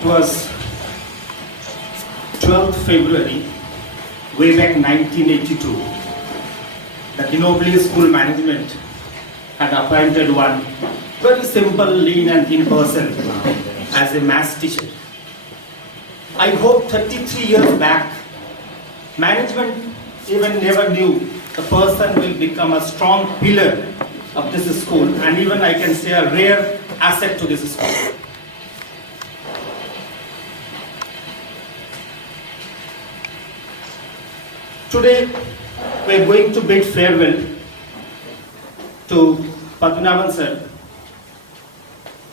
It was 12th February, way back 1982. The Nobili School management had appointed one very simple, lean and thin person as a maths teacher. I hope 33 years back, management even never knew the person will become a strong pillar of this school, and even I can say a rare asset to this school. Today, we are going to bid farewell to Padmanaban sir,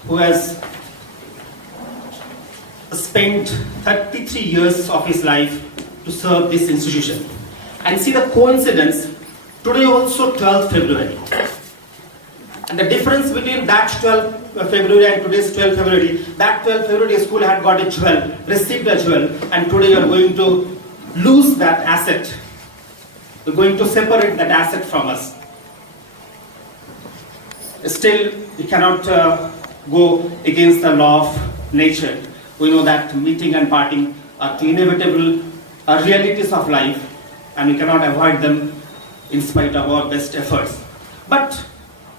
who has spent 33 years of his life to serve this institution. And see the coincidence, today also 12th February. And the difference between that 12th February and today's 12th February, that 12th February school had got a jewel, received a jewel, and today you are going to lose that asset. We're going to separate that asset from us. Still, we cannot go against the law of nature. We know that meeting and parting are two inevitable realities of life, and we cannot avoid them in spite of our best efforts. But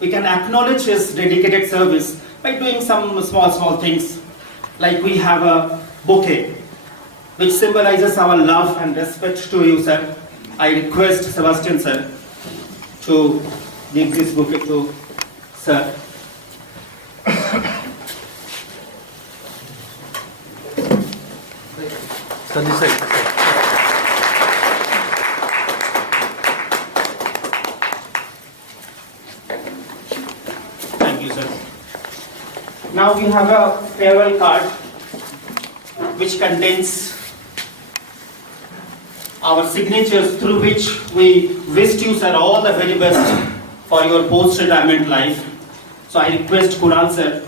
we can acknowledge his dedicated service by doing some small things, like we have a bouquet, which symbolizes our love and respect to you, sir. I request Sebastian, sir, to give this bouquet to sir. Sir, this side. Thank you, sir. Now we have a farewell card which contains our signatures, through which we wish you, sir, all the very best for your post-retirement life. So I request Kunal, sir,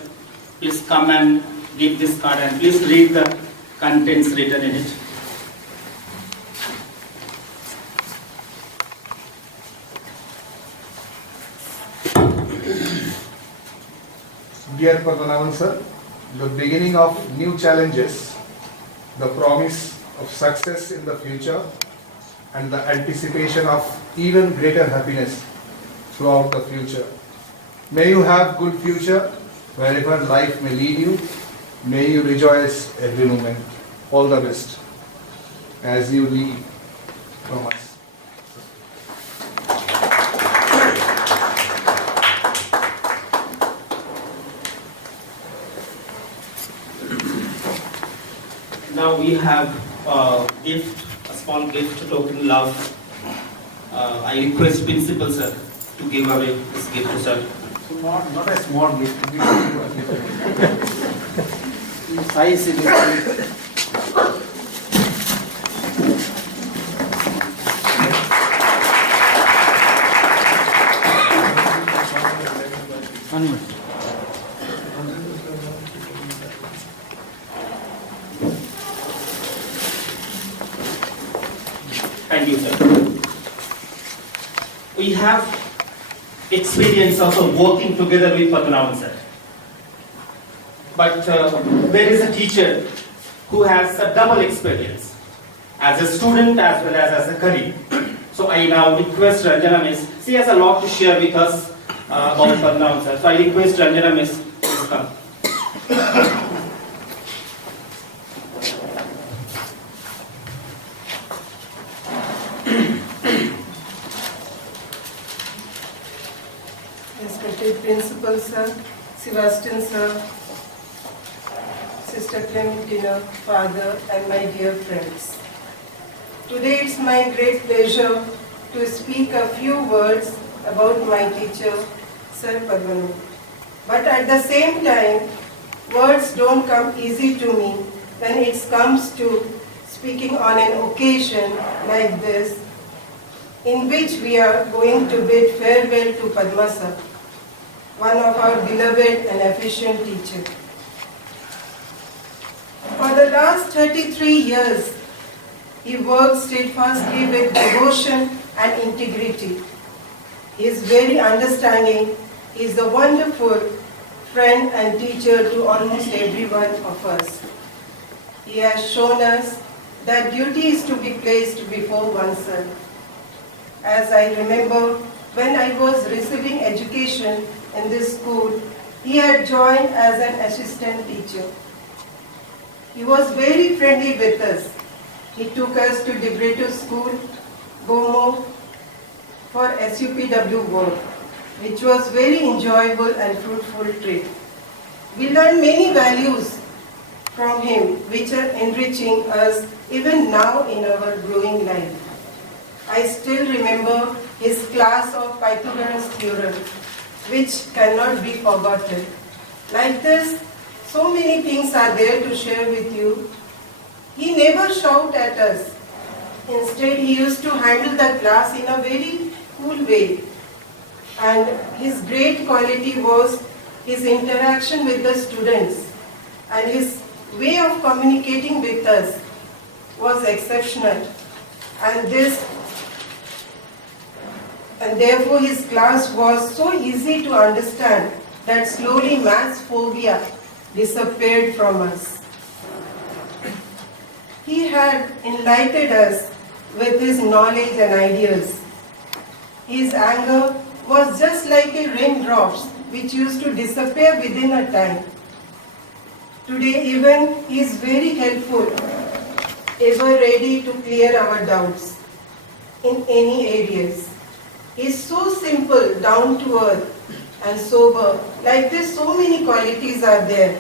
please come and give this card and please read the contents written in it. Dear Padmanaban sir, the beginning of new challenges, the promise of success in the future, and the anticipation of even greater happiness throughout the future. May you have good future wherever life may lead you. May you rejoice every moment. All the best as you leave from us. Now we have a gift, a small gift, token love. I request Principal, sir, to give away this gift to sir. So not a small gift. Size it is. Thank you, sir. We have experience of working together with Padmanaban, sir. But there is a teacher who has a double experience as a student as well as a colleague. So I now request Ranjana Miss. She has a lot to share with us about Padmanaban, sir. So I request Ranjana Miss to come. Respected Principal Sir, Sebastian Sir, Sister Clementina, Father, and my dear friends. Today it's my great pleasure to speak a few words about my teacher, Sir Padmanaban. But at the same time, words don't come easy to me when it comes to speaking on an occasion like this, in which we are going to bid farewell to Padma Sir, one of our beloved and efficient teachers. For the last 33 years, he worked steadfastly with devotion and integrity. He is very understanding. He is a wonderful friend and teacher to almost every one of us. he has shown us that duty is to be placed before oneself. As I remember, when I was receiving education in this school, he had joined as an assistant teacher. He was very friendly with us. He took us to Liberative School, Gomo, for SUPW work, which was very enjoyable and fruitful trip. We learned many values from him, which are enriching us even now in our growing life. I still remember his class of Pythagoras theorem, which cannot be forgotten. Like this, so many things are there to share with you. He never shouted at us. Instead, he used to handle the class in a very cool way. And his great quality was his interaction with the students, and his way of communicating with us was exceptional. And therefore his class was so easy to understand that slowly maths phobia disappeared from us. He had enlightened us with his knowledge and ideas. His anger was just like a raindrops which used to disappear within a time. Today even he is very helpful, ever ready to clear our doubts in any areas. He is so simple, down to earth and sober. Like this, so many qualities are there.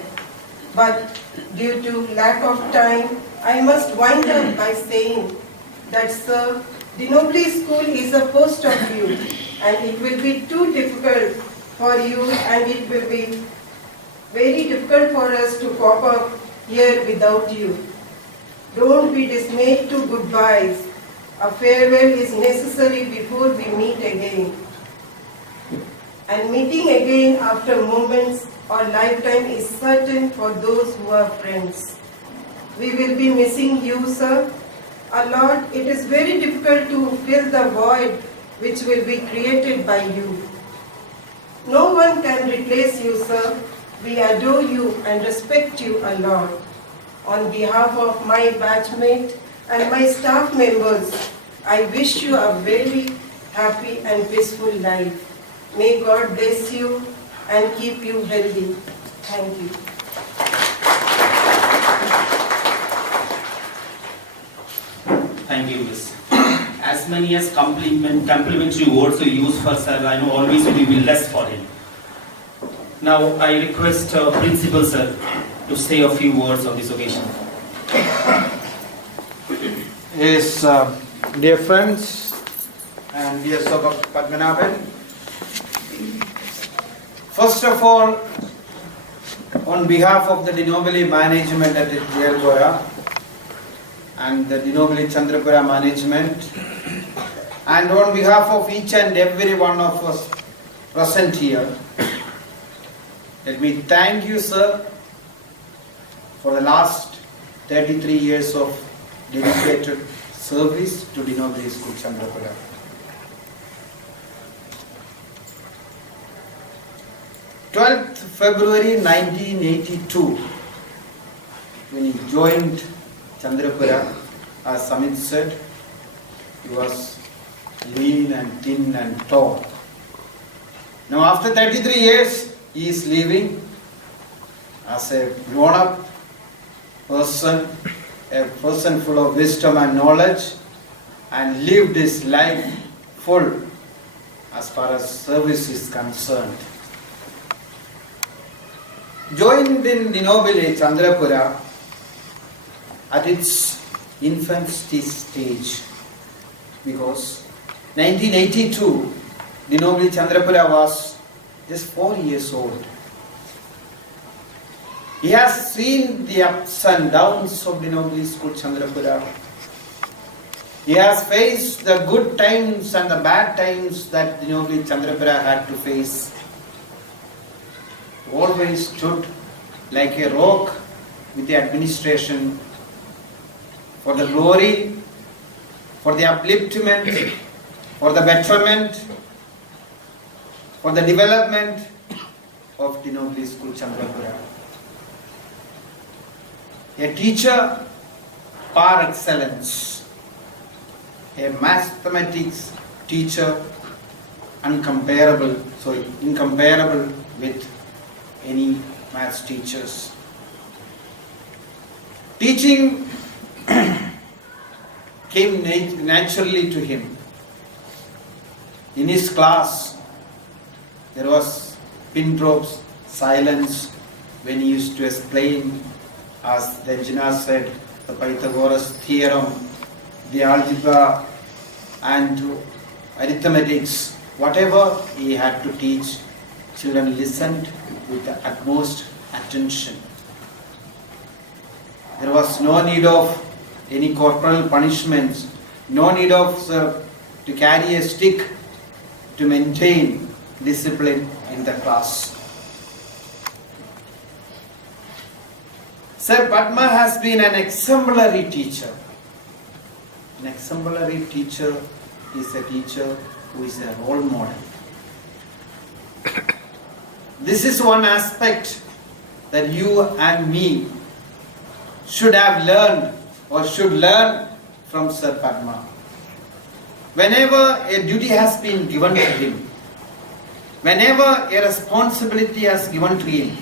But due to lack of time, I must wind up by saying that, sir, the Nobili School is a post of view, and it will be too difficult for you, and it will be very difficult for us to pop up here without you. Don't be dismayed to goodbyes. A farewell is necessary before we meet again. And meeting again after moments or lifetime is certain for those who are friends. We will be missing you, sir, a lot. It is very difficult to fill the void which will be created by you. No one can replace you, sir. We adore you and respect you a lot. On behalf of my batchmate and my staff members, I wish you a very happy and peaceful life. May God bless you and keep you healthy. Thank you. Thank you, Miss. As many as complimentary words you use for sir, I know always will be less for him. Now I request Principal Sir to say a few words on this occasion. Yes, dear friends and dear Sobak Padmanaban, first of all, on behalf of the Nobili management at Jharkhand and the Nobili Chandrapura management, and on behalf of each and every one of us present here, let me thank you, sir, for the last 33 years of dedicated service to the Nobili School Chandrapura. February 1982, when he joined Chandrapura, as Samit said, he was lean and thin and tall. Now after 33 years, he is leaving as a grown-up person, a person full of wisdom and knowledge, and lived his life full as far as service is concerned. Joined in Nobili Chandrapura at its infancy stage, because 1982, Nobili Chandrapura was just 4 years old. He has seen the ups and downs of the Nobili School Chandrapura. He has faced the good times and the bad times that the Nobili Chandrapura had to face. Always stood like a rock with the administration for the glory, for the upliftment, for the betterment, for the development of the Nobili School Chandrapura. a teacher par excellence, a mathematics teacher incomparable with any maths teachers. Teaching came naturally to him. In his class, there was pin drops, silence when he used to explain, as Ranjana said, the Pythagoras theorem, the algebra and arithmetics, whatever he had to teach, children listened with the utmost attention. There was no need of any corporal punishments, no need of to carry a stick to maintain discipline in the class. Sir Padma has been an exemplary teacher. An exemplary teacher is a teacher who is a role model. This is one aspect that you and me should have learned or should learn from Sir Padma. Whenever a duty has been given to him, whenever a responsibility has given to him,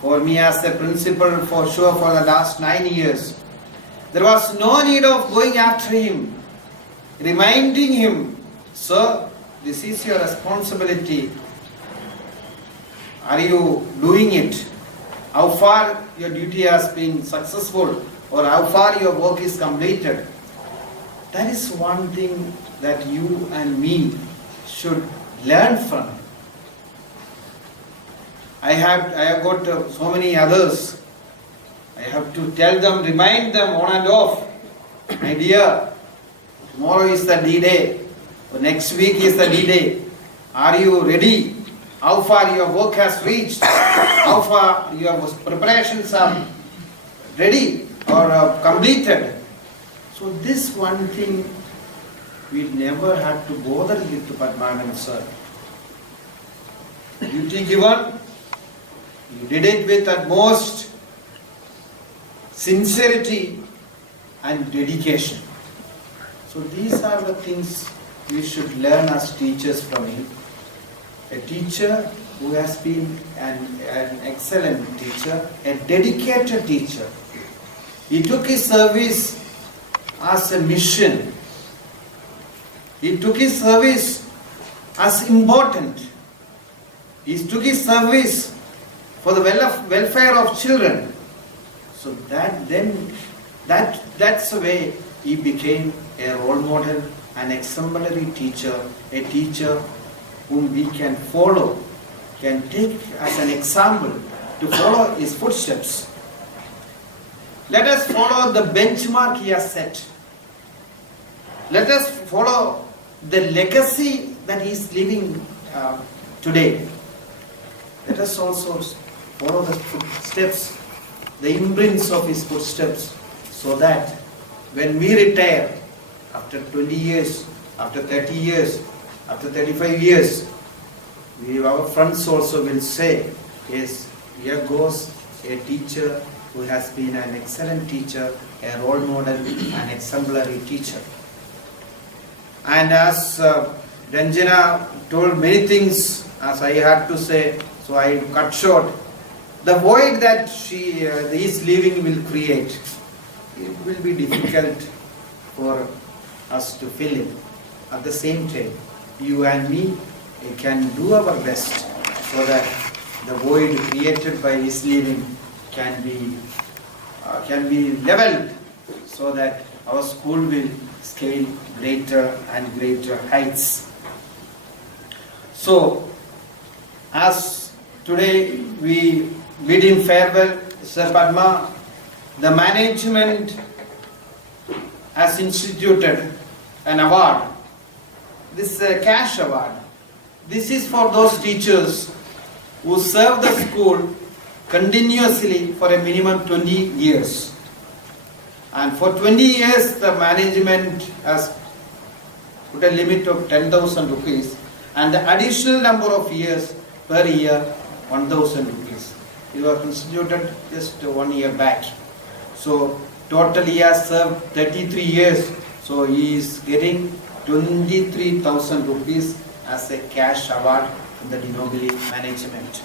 for me as a principal for sure for the last 9 years, there was no need of going after him, reminding him, sir, this is your responsibility. Are you doing it? How far your duty has been successful or how far your work is completed? That is one thing that you and me should learn from. I have got so many others. I have to tell them, remind them on and off. My dear, tomorrow is the D-Day. Next week is the D-Day. Are you ready? How far your work has reached? How far your preparations are ready or completed? So this one thing we never had to bother with Padmanaban sir. Duty given, you did it with utmost sincerity and dedication. So these are the things we should learn as teachers from him. A teacher who has been an excellent teacher, a dedicated teacher. He took his service as a mission. He took his service as important. He took his service for the welfare of children. So that's the way he became a role model, an exemplary teacher, a teacher whom we can follow, can take as an example to follow his footsteps. Let us follow the benchmark he has set. Let us follow the legacy that he is leaving today. Let us also follow the footsteps, the imprints of his footsteps, so that when we retire, after 20 years, after 30 years, after 35 years, our friends also will say, yes, here goes a teacher who has been an excellent teacher, a role model, an exemplary teacher. And as Ranjana told many things, as I had to say, so I cut short. The void that he is leaving will create. It will be difficult for us to fill it. At the same time, you and me can do our best so that the void created by his leaving can be leveled, so that our school will scale greater and greater heights. So, as today we bid him farewell, Sir Padma, the management has instituted an award. This is a cash award. This is for those teachers who serve the school continuously for a minimum 20 years. And for 20 years, the management has put a limit of 10,000 rupees and the additional number of years per year, 1,000 rupees. He was constituted just 1 year back. So total he has served 33 years. So he is getting 23,000 rupees as a cash award from the Nobili management.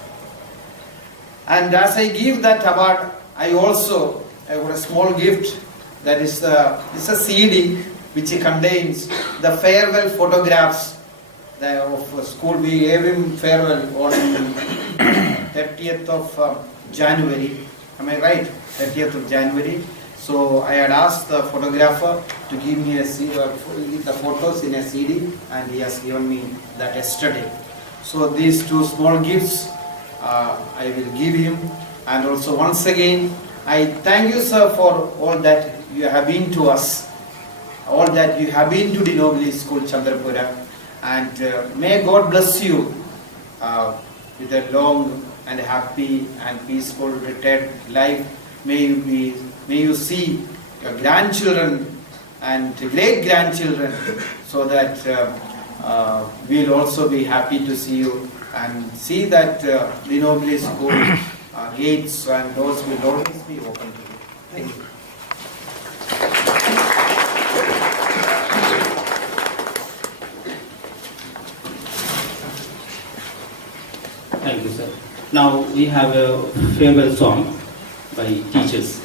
And as I give that award, I got a small gift. That is it's a CD which contains the farewell photographs of school. We gave him farewell on 30th of January. Am I right? 30th of January. So I had asked the photographer to give me the photos in a CD, and he has given me that yesterday. So these two small gifts I will give him. And also once again, I thank you, sir, for all that you have been to us, all that you have been to the Nobili School, Chandrapura. And may God bless you with a long and happy and peaceful retired life. May you see your grandchildren and great grandchildren, so that we'll also be happy to see you and see that the Nobili School gates and doors will always be open to you. Thank you. Thank you, sir. Now we have a farewell song by teachers.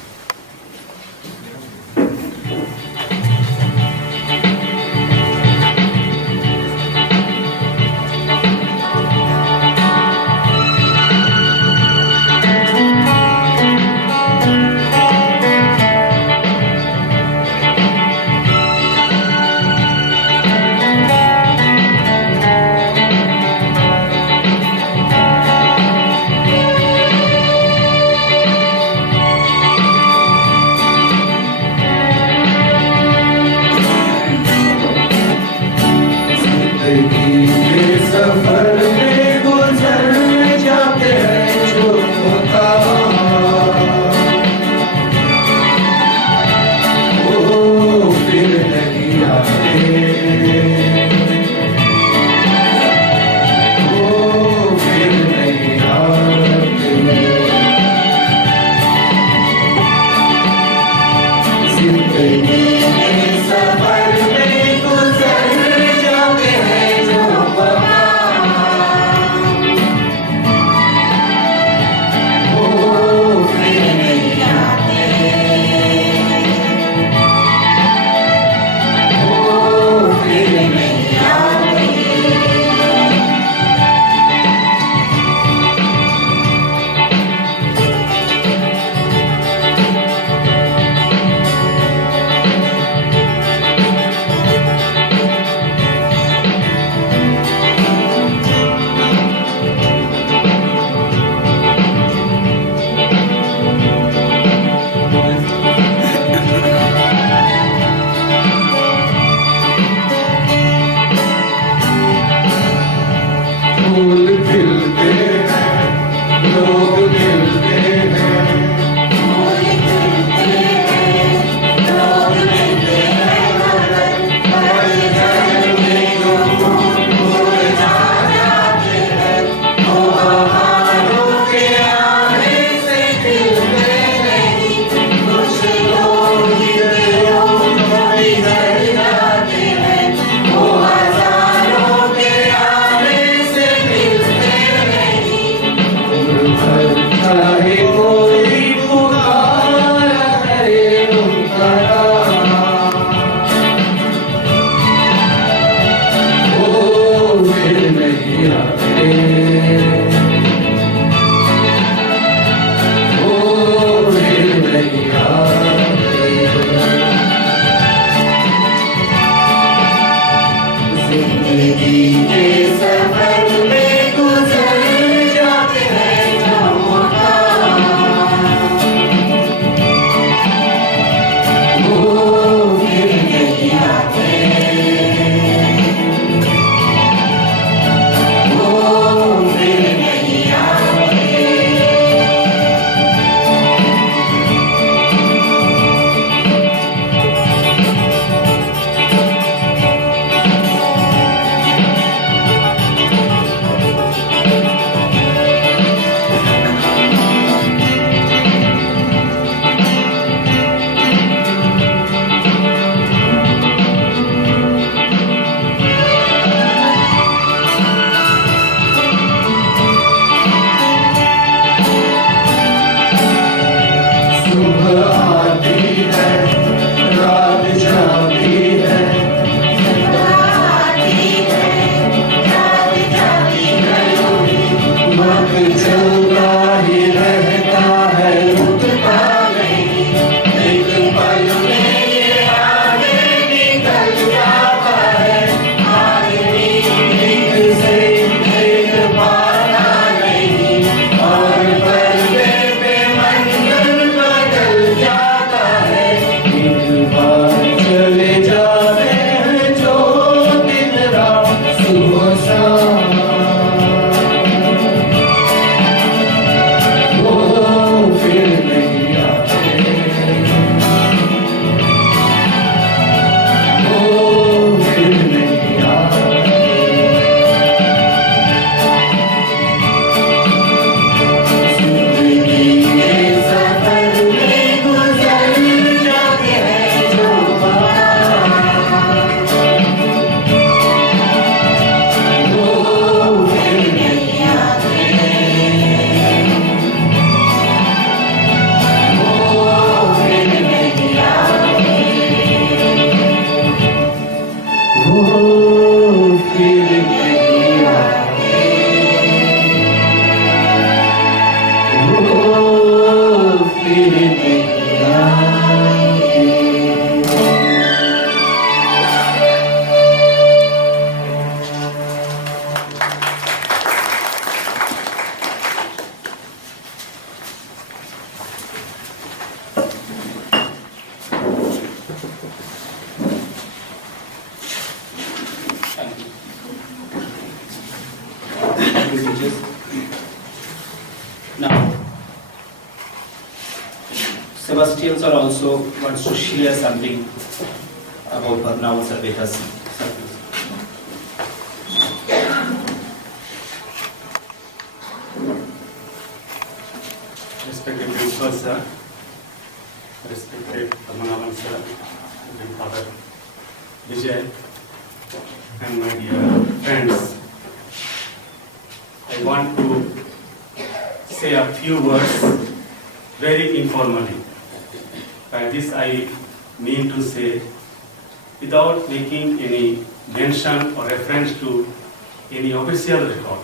Thank you. Thank you, teachers. Now, Sebastian sir also wants to share something about Padmanaban sir with us. Sir, please. Respected principal sir, respected Padmanaban sir, and Father Vijay, and my dear friends, I want to say a few words very informally. By this I mean to say, without making any mention or reference to any official record,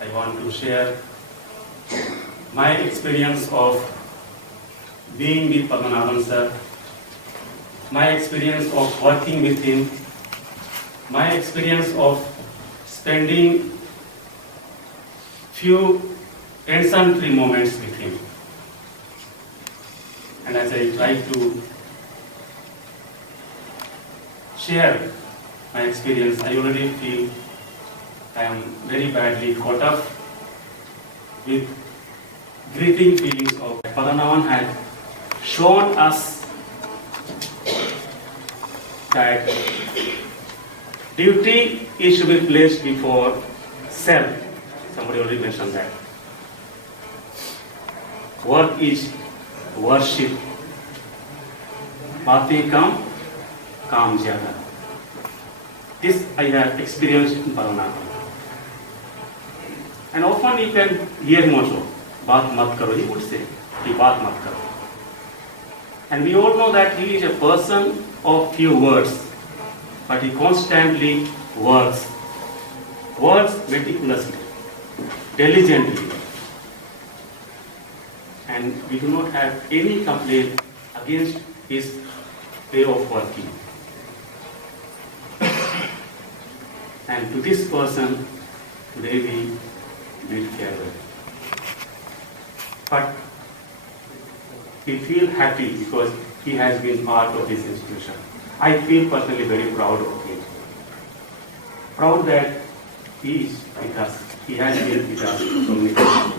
I want to share my experience of being with Padmanaban sir, my experience of working with him, my experience of spending few tension-free moments with him. And as I try to share my experience, I already feel I am very badly caught up with grieving feelings of Padmanaban had shown us that duty is to be placed before self. Somebody already mentioned that. Work is worship. Baatein kam, काम ज़्यादा. This I have experienced in Padmanaban. And often you can hear him also, बात मत करो, he would say, कि बात मत करो. And we all know that he is a person of few words, but he constantly works meticulously, diligently. And we do not have any complaint against his way of working. And to this person, today we bid farewell. But we feel happy because he has been part of this institution. I feel personally very proud of him. Proud that he is with us. He has been with us for so many years.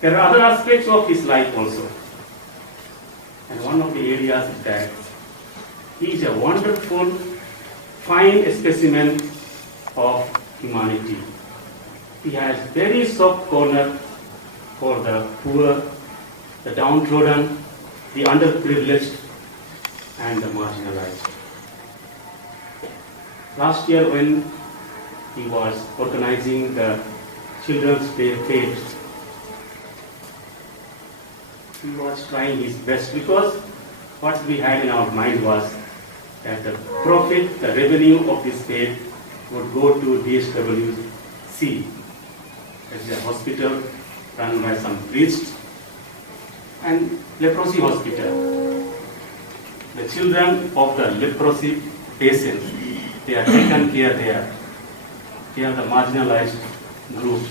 There are other aspects of his life also. And one of the areas is that he is a wonderful, fine specimen of humanity. He has very soft corner for the poor, the downtrodden, the underprivileged, and the marginalized. Last year when he was organizing the Children's Day fete, he was trying his best because what we had in our mind was that the profit, the revenue of this fete would go to DSWC. It's a hospital run by some priests, and leprosy hospital. The children of the leprosy patients, they are taken care there. They are the marginalized group.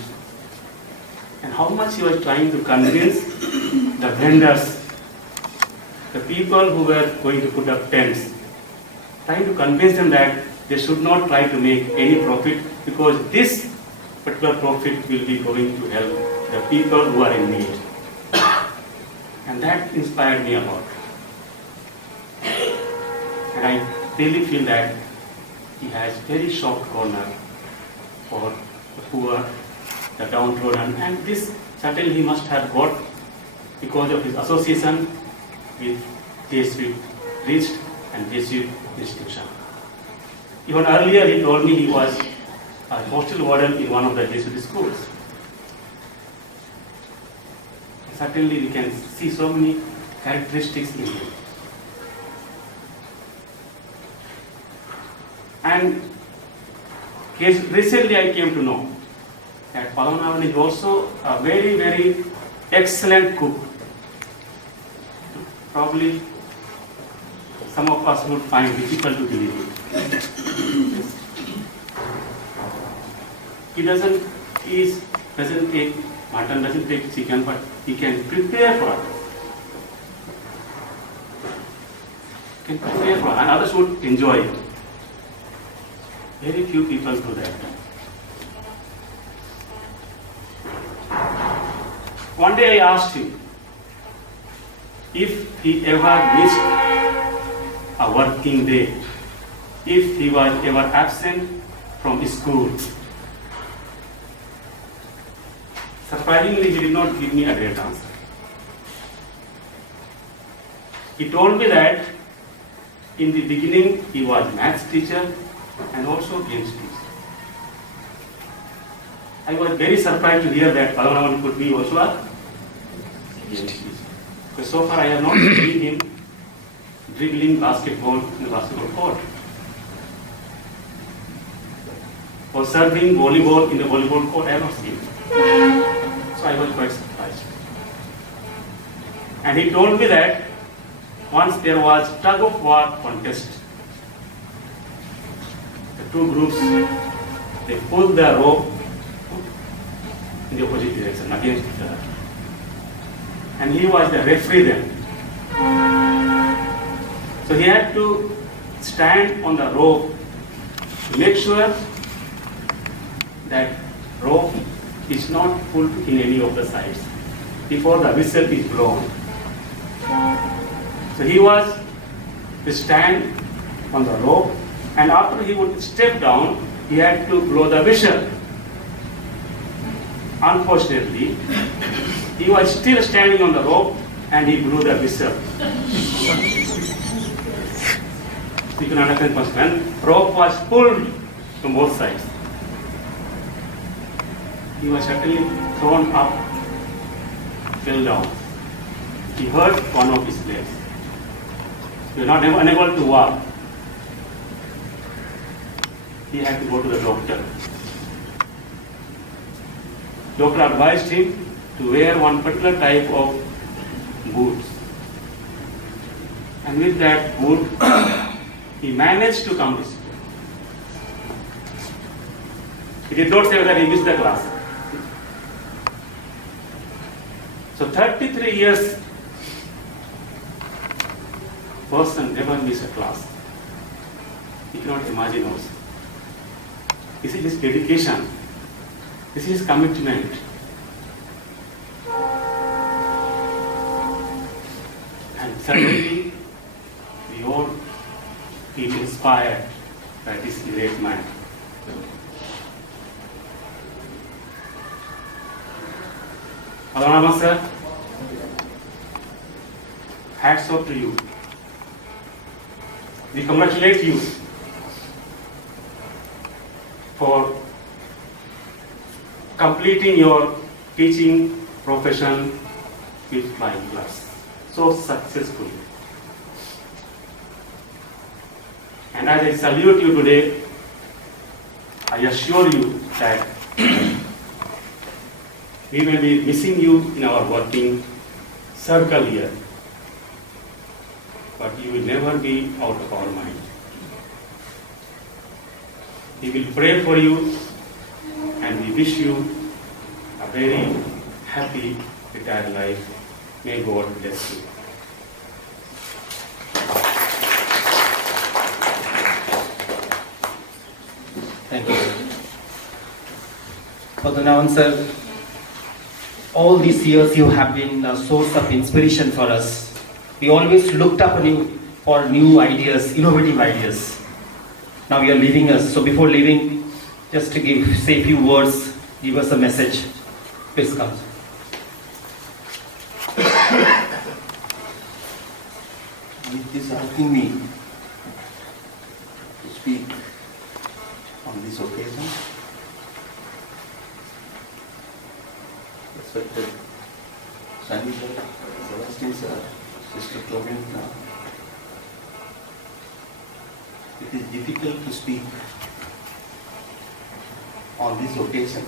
And how much he was trying to convince the vendors, the people who were going to put up tents, trying to convince them that they should not try to make any profit because this particular profit will be going to help the people who are in need. And that inspired me a lot. And I really feel that he has very soft corner for the poor, the downtrodden, and this certainly he must have got because of his association with Jesuit priest and Jesuit institution. Even earlier he told me he was a hostel warden in one of the Jesuit schools. Certainly we can see so many characteristics in him. And recently I came to know that Padmanaban is also a very, very excellent cook. Probably some of us would find difficult to believe it. He doesn't take mutton, doesn't take chicken, but he can prepare for us. Can prepare for us, and others would enjoy it. Very few people do that. One day I asked him if he ever missed a working day, if he was ever absent from school. Surprisingly, he did not give me a direct answer. He told me that in the beginning he was maths teacher and also games teacher. I was very surprised to hear that Padmanaban could be also a games teacher. Because so far I have not seen him dribbling basketball in the basketball court, or serving volleyball in the volleyball court. I have not seen. So I was quite surprised. And he told me that once there was tug of war contest. The two groups, they pulled the rope in the opposite direction against each other. And he was the referee then. So he had to stand on the rope to make sure that rope is not pulled in any of the sides before the whistle is blown. So he was to stand on the rope, and after he would step down, he had to blow the whistle. Unfortunately, he was still standing on the rope and he blew the whistle. You can understand when rope was pulled from both sides. He was suddenly thrown up, fell down. He hurt one of his legs. He was not unable to walk. He had to go to the doctor. Doctor advised him to wear one particular type of boots. And with that boot, he managed to come to school. He did not say that he missed the class. So 33 years, person never miss a class. You cannot imagine also. This is his dedication. This is his commitment. And suddenly, we all feel inspired by this great man. Padmanaban sir, hats off to you. We congratulate you for completing your teaching profession with flying colors so successfully. And as I salute you today, I assure you that we will be missing you in our working circle here, but you will never be out of our mind. We will pray for you and we wish you a very happy retired life. May God bless you. Thank you. Padmanaban sir, all these years you have been a source of inspiration for us. We always looked up on you for new ideas, innovative ideas. Now you are leaving us. So before leaving, just to say a few words, give us a message. Please come. It is asking me to speak on this occasion. Respected Sandy sir, Sebastian sir, Sister Clementina, It is difficult to speak on this occasion.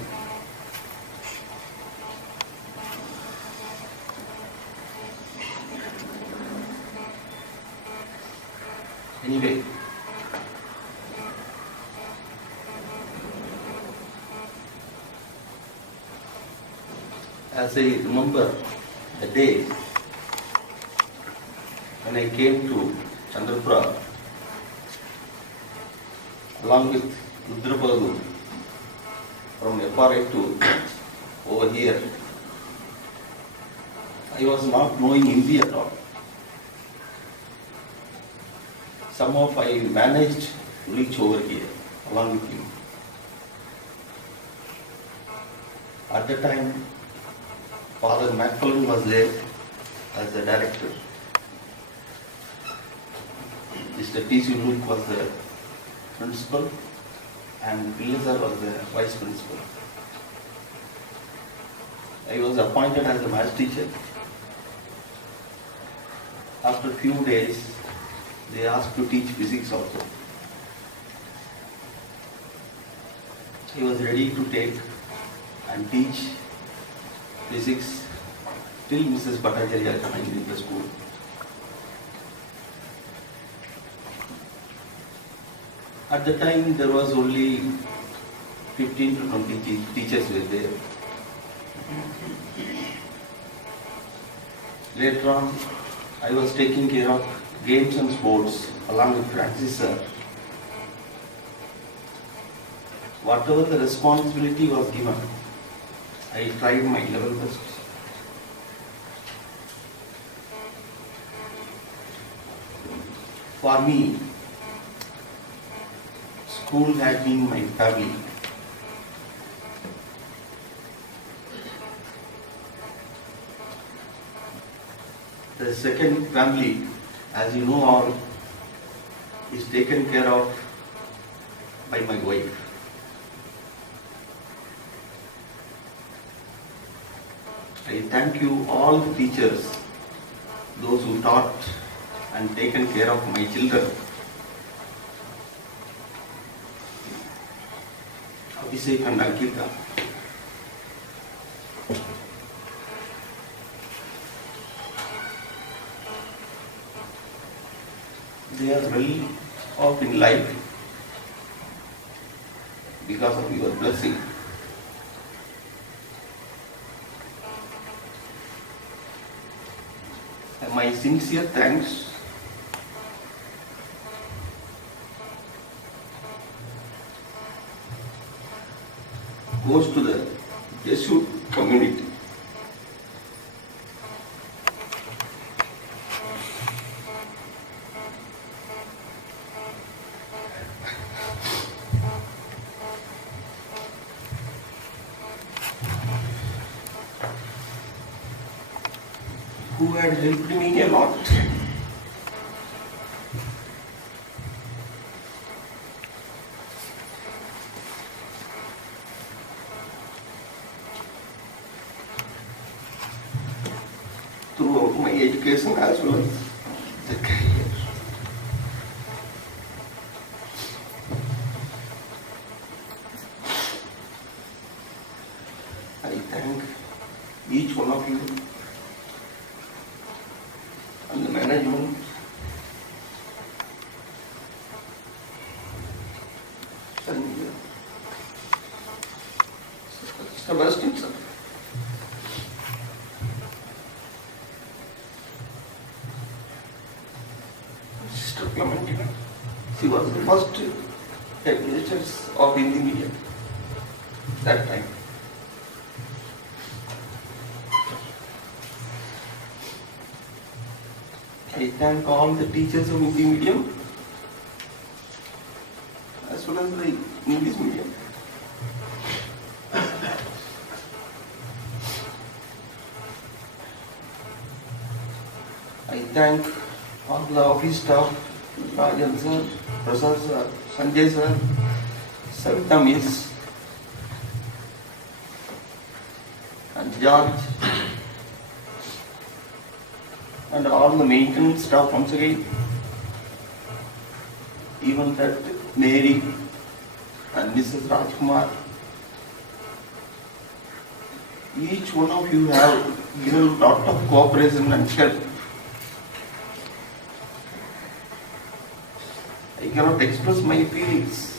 Anyway, as I remember the day when I came to Chandrapura along with Rudrababu from FRI to over here, I was not knowing Hindi at all. Somehow I managed to reach over here along with him. At the time, Father McFarlane was there as the director. Mr. T.C. Luke was the principal and Pilazar was the vice principal. I was appointed as a math teacher. After a few days, they asked to teach physics also. He was ready to take and teach physics till Mrs. Bhattacharya joined in the school. At the time, there was only 15 to 20 teachers were there. Later on, I was taking care of games and sports along with Francis sir. Whatever the responsibility was given, I tried my level best. For me, school had been my family. The second family, as you know all, is taken care of by my wife. I thank you all the teachers, those who taught and taken care of my children. Abhishek and Ankita. They are well off in life because of your blessing. And my sincere thanks goes to the Jesuit community. Who had helped me a lot. Throughout my education as well as the career. I thank each one of you and the management and Sebastian sir. Sister Clementina. She was the first headmistress of Hindi medium that time. I thank all the teachers of Hindi medium as well as the English medium. I thank all the office staff, Rajan sir, Prasad sir, Sanjay sir, Savita miss, and George, and all the maintenance staff once again. even that Mary and Mrs. Rajkumar, each one of you have given a lot of cooperation and help. I cannot express my feelings.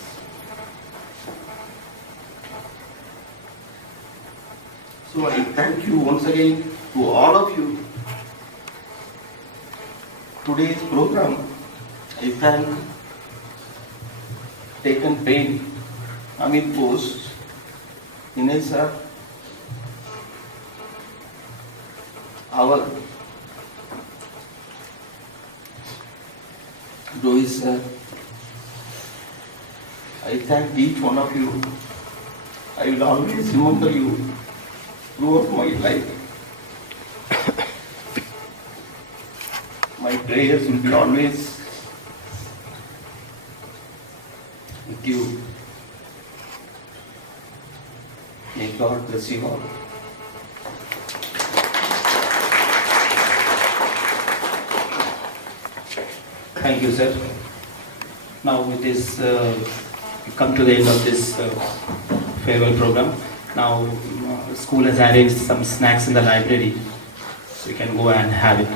So I thank you once again to all of you. Today's program, I thank Taken Pain, Amit Bose, Inez sir, our Rohit sir. I thank each one of you. I will always remember you throughout my life. My prayers will be always with you. May God bless you all. Thank you, sir. Now it is come to the end of this farewell program. Now school has arranged some snacks in the library, so you can go and have it.